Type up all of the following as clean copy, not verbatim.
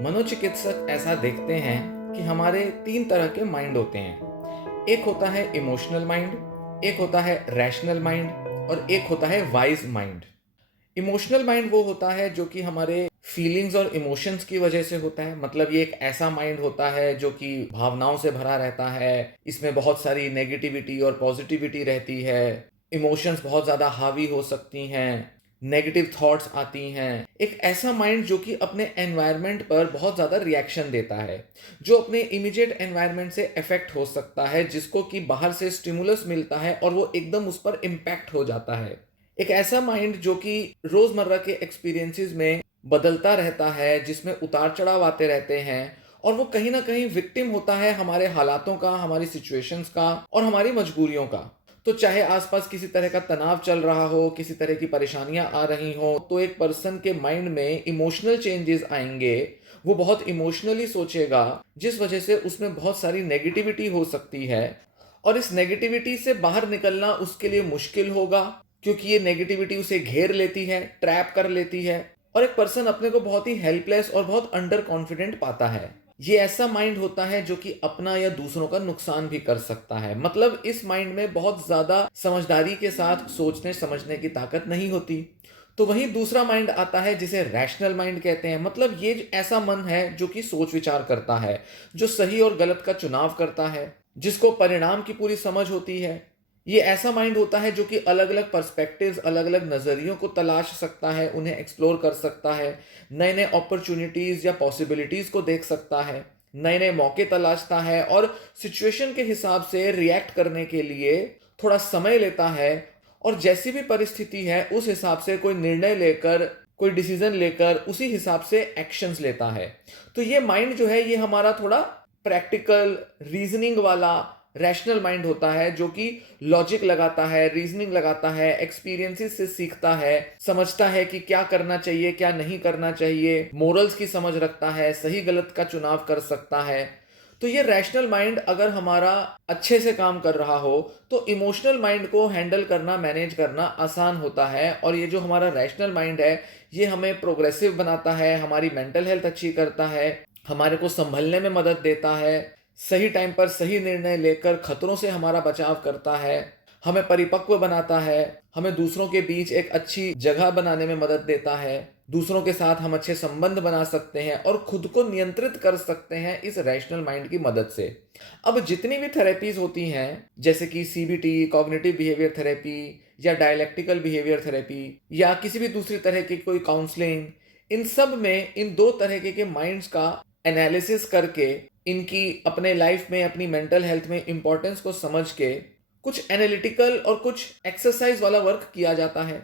मनोचिकित्सक ऐसा देखते हैं कि हमारे तीन तरह के माइंड होते हैं। एक होता है इमोशनल माइंड, एक होता है रैशनल माइंड और एक होता है वाइज माइंड। इमोशनल माइंड वो होता है जो कि हमारे फीलिंग्स और इमोशंस की वजह से होता है। मतलब ये एक ऐसा माइंड होता है जो कि भावनाओं से भरा रहता है। इसमें बहुत सारी नेगेटिविटी और पॉजिटिविटी रहती है। इमोशंस बहुत ज़्यादा हावी हो सकती हैं। नेगेटिव थॉट्स आती हैं। एक ऐसा माइंड जो कि अपने एनवायरनमेंट पर बहुत ज़्यादा रिएक्शन देता है, जो अपने इमीडिएट एनवायरनमेंट से अफेक्ट हो सकता है, जिसको कि बाहर से स्टिमुलस मिलता है और वो एकदम उस पर इम्पैक्ट हो जाता है। एक ऐसा माइंड जो कि रोजमर्रा के एक्सपीरियंसेस में बदलता रहता है, जिसमें उतार चढ़ाव आते रहते हैं और वो कहीं ना कहीं विक्टिम होता है हमारे हालातों का, हमारी सिचुएशंस का और हमारी मजबूरियों का। तो चाहे आसपास किसी तरह का तनाव चल रहा हो, किसी तरह की परेशानियां आ रही हो, तो एक पर्सन के माइंड में इमोशनल चेंजेस आएंगे। वो बहुत इमोशनली सोचेगा, जिस वजह से उसमें बहुत सारी नेगेटिविटी हो सकती है और इस नेगेटिविटी से बाहर निकलना उसके लिए मुश्किल होगा, क्योंकि ये नेगेटिविटी उसे घेर लेती है, ट्रैप कर लेती है और एक पर्सन अपने को बहुत ही हेल्पलेस और बहुत अंडर कॉन्फिडेंट पाता है। ये ऐसा माइंड होता है जो कि अपना या दूसरों का नुकसान भी कर सकता है। मतलब इस माइंड में बहुत ज्यादा समझदारी के साथ सोचने समझने की ताकत नहीं होती। तो वहीं दूसरा माइंड आता है जिसे रैशनल माइंड कहते हैं। मतलब ये ऐसा मन है जो कि सोच विचार करता है, जो सही और गलत का चुनाव करता है, जिसको परिणाम की पूरी समझ होती है। ये ऐसा माइंड होता है जो कि अलग अलग पर्सपेक्टिव्स, अलग अलग नज़रियों को तलाश सकता है, उन्हें एक्सप्लोर कर सकता है, नए नए अपॉर्चुनिटीज़ या पॉसिबिलिटीज़ को देख सकता है, नए नए मौके तलाशता है और सिचुएशन के हिसाब से रिएक्ट करने के लिए थोड़ा समय लेता है और जैसी भी परिस्थिति है उस हिसाब से कोई निर्णय लेकर, कोई डिसीजन लेकर उसी हिसाब से एक्शंस लेता है। तो ये माइंड जो है ये हमारा थोड़ा प्रैक्टिकल, रीजनिंग वाला रैशनल माइंड होता है, जो कि लॉजिक लगाता है, रीजनिंग लगाता है, एक्सपीरियंसेस से सीखता है, समझता है कि क्या करना चाहिए क्या नहीं करना चाहिए, मोरल्स की समझ रखता है, सही गलत का चुनाव कर सकता है। तो ये रैशनल माइंड अगर हमारा अच्छे से काम कर रहा हो तो इमोशनल माइंड को हैंडल करना, मैनेज करना आसान होता है। और ये जो हमारा रैशनल माइंड है ये हमें प्रोग्रेसिव बनाता है, हमारी मेंटल हेल्थ अच्छी करता है, हमारे को संभलने में मदद देता है, सही टाइम पर सही निर्णय लेकर खतरों से हमारा बचाव करता है, हमें परिपक्व बनाता है, हमें दूसरों के बीच एक अच्छी जगह बनाने में मदद देता है, दूसरों के साथ हम अच्छे संबंध बना सकते हैं और खुद को नियंत्रित कर सकते हैं इस रैशनल माइंड की मदद से। अब जितनी भी थेरेपीज होती हैं, जैसे कि सीबीटी, कॉग्निटिव बिहेवियर थेरेपी या डायलेक्टिकल बिहेवियर थेरेपी या किसी भी दूसरी तरह की कोई काउंसलिंग, इन सब में इन दो तरह के माइंड्स का एनालिसिस करके, इनकी अपने लाइफ में, अपनी मेंटल हेल्थ में इंपॉर्टेंस को समझ के कुछ एनालिटिकल और कुछ एक्सरसाइज वाला वर्क किया जाता है।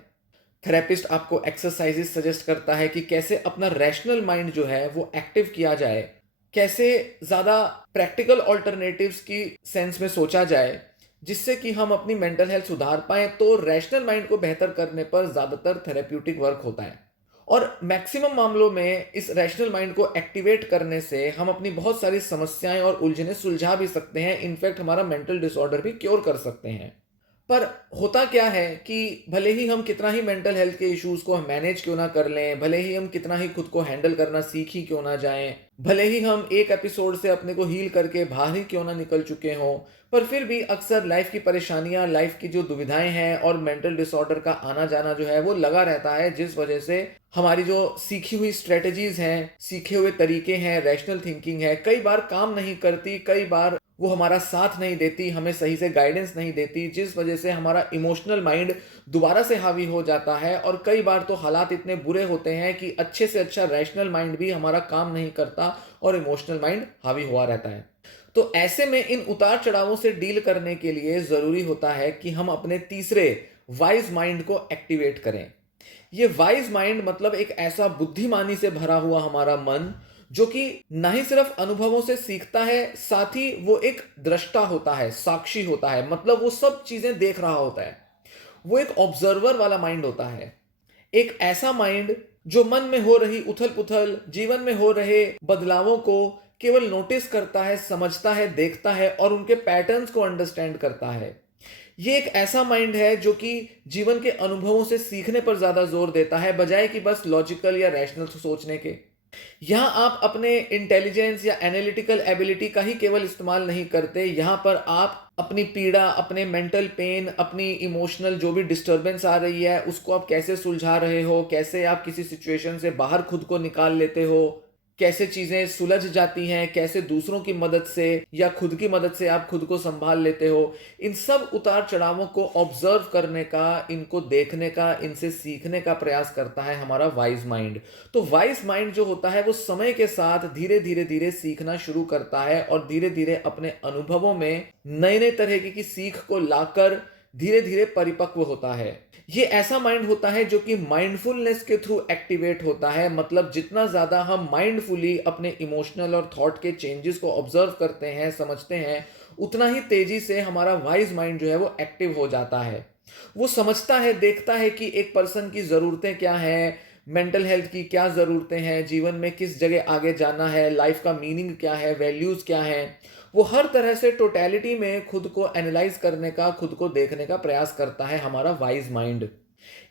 थेरेपिस्ट आपको एक्सरसाइजेस सजेस्ट करता है कि कैसे अपना रैशनल माइंड जो है वो एक्टिव किया जाए, कैसे ज़्यादा प्रैक्टिकल ऑल्टरनेटिव्स की सेंस में सोचा जाए, जिससे कि हम अपनी मेंटल हेल्थ सुधार पाएं। तो रैशनल माइंड को बेहतर करने पर ज़्यादातर थेरेप्यूटिक वर्क होता है और मैक्सिमम मामलों में इस रैशनल माइंड को एक्टिवेट करने से हम अपनी बहुत सारी समस्याएं और उलझनें सुलझा भी सकते हैं। इनफैक्ट हमारा मेंटल डिसऑर्डर भी क्योर कर सकते हैं। पर होता क्या है कि भले ही हम कितना ही मेंटल हेल्थ के इश्यूज को मैनेज क्यों ना कर लें, भले ही हम कितना ही खुद को हैंडल करना सीख ही क्यों ना जाएं, भले ही हम एक एपिसोड से अपने को हील करके बाहर ही क्यों ना निकल चुके हों, पर फिर भी अक्सर लाइफ की परेशानियां, लाइफ की जो दुविधाएं हैं और मेंटल डिसऑर्डर का आना जाना जो है वो लगा रहता है, जिस वजह से हमारी जो सीखी हुई स्ट्रेटजीज हैं, सीखे हुए तरीके हैं, रैशनल थिंकिंग है, कई बार काम नहीं करती, कई बार वो हमारा साथ नहीं देती, हमें सही से गाइडेंस नहीं देती, जिस वजह से हमारा इमोशनल माइंड दोबारा से हावी हो जाता है। और कई बार तो हालात इतने बुरे होते हैं कि अच्छे से अच्छा रैशनल माइंड भी हमारा काम नहीं करता और इमोशनल माइंड हावी हुआ रहता है। तो ऐसे में इन उतार चढ़ावों से डील करने के लिए जरूरी होता है कि हम अपने तीसरे वाइज माइंड को एक्टिवेट करें। ये वाइज माइंड मतलब एक ऐसा बुद्धिमानी से भरा हुआ हमारा मन, जो कि ना ही सिर्फ अनुभवों से सीखता है, साथ ही वो एक दृष्टा होता है, साक्षी होता है। मतलब वो सब चीजें देख रहा होता है, वो एक ऑब्जर्वर वाला माइंड होता है। एक ऐसा माइंड जो मन में हो रही उथल पुथल, जीवन में हो रहे बदलावों को केवल नोटिस करता है, समझता है, देखता है और उनके पैटर्न्स को अंडरस्टैंड करता है। ये एक ऐसा माइंड है जो कि जीवन के अनुभवों से सीखने पर ज्यादा जोर देता है, बजाय कि बस लॉजिकल या रैशनल सोचने के। यहाँ आप अपने इंटेलिजेंस या एनालिटिकल एबिलिटी का ही केवल इस्तेमाल नहीं करते, यहाँ पर आप अपनी पीड़ा, अपने मेंटल पेन, अपनी इमोशनल जो भी डिस्टर्बेंस आ रही है, उसको आप कैसे सुलझा रहे हो, कैसे आप किसी सिचुएशन से बाहर खुद को निकाल लेते हो, कैसे चीज़ें सुलझ जाती हैं, कैसे दूसरों की मदद से या खुद की मदद से आप खुद को सँभाल लेते हो। इन सब उतार-चढ़ावों को ऑब्ज़र्व करने का, इनको देखने का, इनसे सीखने का प्रयास करता है हमारा वाइज़ माइंड। तो वाइज़ माइंड जो होता है वो समय के साथ धीरे-धीरे सीखना शुरू करता है और धीरे-धीरे अपने अनुभवों में नए-नए तरीके की सीख को लाकर धीरे-धीरे परिपक्व होता है। ये ऐसा माइंड होता है जो कि माइंडफुलनेस के थ्रू एक्टिवेट होता है, मतलब जितना ज़्यादा हम माइंडफुली अपने इमोशनल और थॉट के चेंजेस को ऑब्जर्व करते हैं, समझते हैं, उतना ही तेज़ी से हमारा वाइज़ माइंड जो है वो एक्टिव हो जाता है। वो समझता है, देखता है कि एक पर्सन की ज़रूरतें क्या हैं, मेंटल हेल्थ की क्या ज़रूरतें हैं, जीवन में किस जगह आगे जाना है, लाइफ़ का मीनिंग क्या है, वैल्यूज़ क्या हैं। वो हर तरह से टोटैलिटी में खुद को एनालाइज़ करने का, खुद को देखने का प्रयास करता है हमारा वाइज़ माइंड।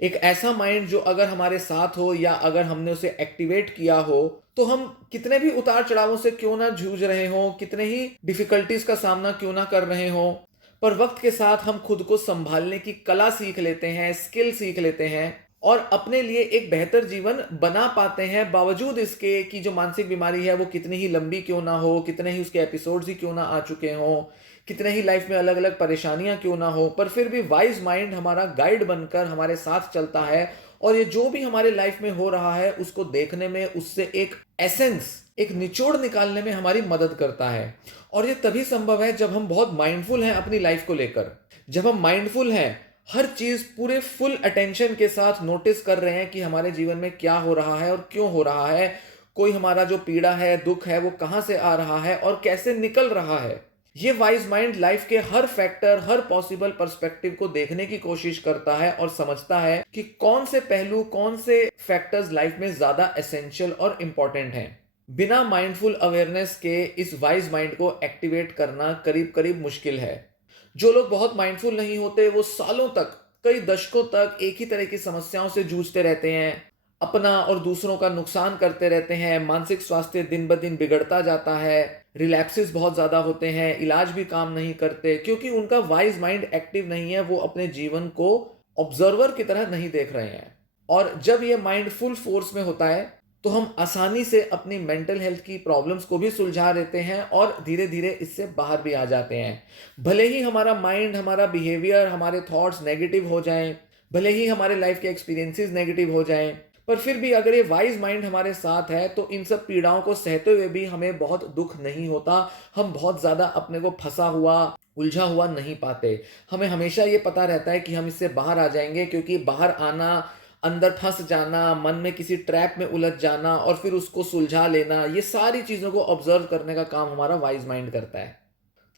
एक ऐसा माइंड जो अगर हमारे साथ हो या अगर हमने उसे एक्टिवेट किया हो, तो हम कितने भी उतार-चढ़ावों से क्यों ना जूझ रहे हों, कितने ही डिफ़िकल्टीज़ का सामना क्यों ना कर रहे हों, पर वक़्त के साथ हम खुद को सँभालने की कला सीख लेते हैं, स्किल सीख लेते हैं और अपने लिए एक बेहतर जीवन बना पाते हैं, बावजूद इसके कि जो मानसिक बीमारी है वो कितनी ही लंबी क्यों ना हो, कितने ही उसके एपिसोड्स ही क्यों ना आ चुके हों, कितने ही लाइफ में अलग-अलग परेशानियाँ क्यों ना हो, पर फिर भी वाइज़ माइंड हमारा गाइड बनकर हमारे साथ चलता है और ये जो भी हमारे लाइफ में हो रहा है उसको देखने में, उससे एक एसेंस, एक निचोड़ निकालने में हमारी मदद करता है। और ये तभी संभव है जब हम बहुत माइंडफुल हैं अपनी लाइफ को लेकर। जब हम माइंडफुल हैं, हर चीज़ पूरे फुल अटेंशन के साथ नोटिस कर रहे हैं कि हमारे जीवन में क्या हो रहा है और क्यों हो रहा है। कोई हमारा जो पीड़ा है, दुःख है, वो कहाँ से आ रहा है और कैसे निकल रहा है। ये वाइज़ माइंड लाइफ के हर फैक्टर, हर पॉसिबल पर्सपेक्टिव को देखने की कोशिश करता है और समझता है कि कौन से पहलू, कौन से फैक्टर्स लाइफ में ज़्यादा एसेंशियल और इम्पोर्टेंट हैं। बिना माइंडफुल अवेयरनेस के इस वाइज़ माइंड को एक्टिवेट करना करीब-करीब मुश्किल है। जो लोग बहुत माइंडफुल नहीं होते वो सालों तक, कई दशकों तक एक ही तरह की समस्याओं से जूझते रहते हैं, अपना और दूसरों का नुकसान करते रहते हैं, मानसिक स्वास्थ्य दिन ब दिन बिगड़ता जाता है, रिलैप्सेस बहुत ज़्यादा होते हैं, इलाज भी काम नहीं करते क्योंकि उनका वाइज माइंड एक्टिव नहीं है, वो अपने जीवन को ऑब्जर्वर की तरह नहीं देख रहे हैं। और जब ये माइंड फुल फोर्स में होता है तो हम आसानी से अपनी मेंटल हेल्थ की प्रॉब्लम्स को भी सुलझा देते हैं और धीरे-धीरे इससे बाहर भी आ जाते हैं। भले ही हमारा माइंड, हमारा बिहेवियर, हमारे थॉट्स नेगेटिव हो जाएँ, भले ही हमारे लाइफ के एक्सपीरियंसेस नेगेटिव हो जाएँ, पर फिर भी अगर ये वाइज़ माइंड हमारे साथ है तो इन सब पीड़ाओं को सहते हुए भी हमें बहुत दुःख नहीं होता। हम बहुत ज़्यादा अपने को फँसा हुआ, उलझा हुआ नहीं पाते। हमें हमेशा ये पता रहता है कि हम इससे बाहर आ जाएँगे, क्योंकि बाहर आना, अंदर फँस जाना, मन में किसी ट्रैप में उलझ जाना और फिर उसको सुलझा लेना, ये सारी चीज़ों को ऑब्ज़र्व करने का काम हमारा वाइज़ माइंड करता है।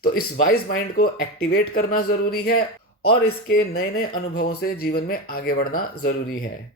तो इस वाइज़ माइंड को एक्टिवेट करना ज़रूरी है और इसके नए-नए अनुभवों से जीवन में आगे बढ़ना ज़रूरी है।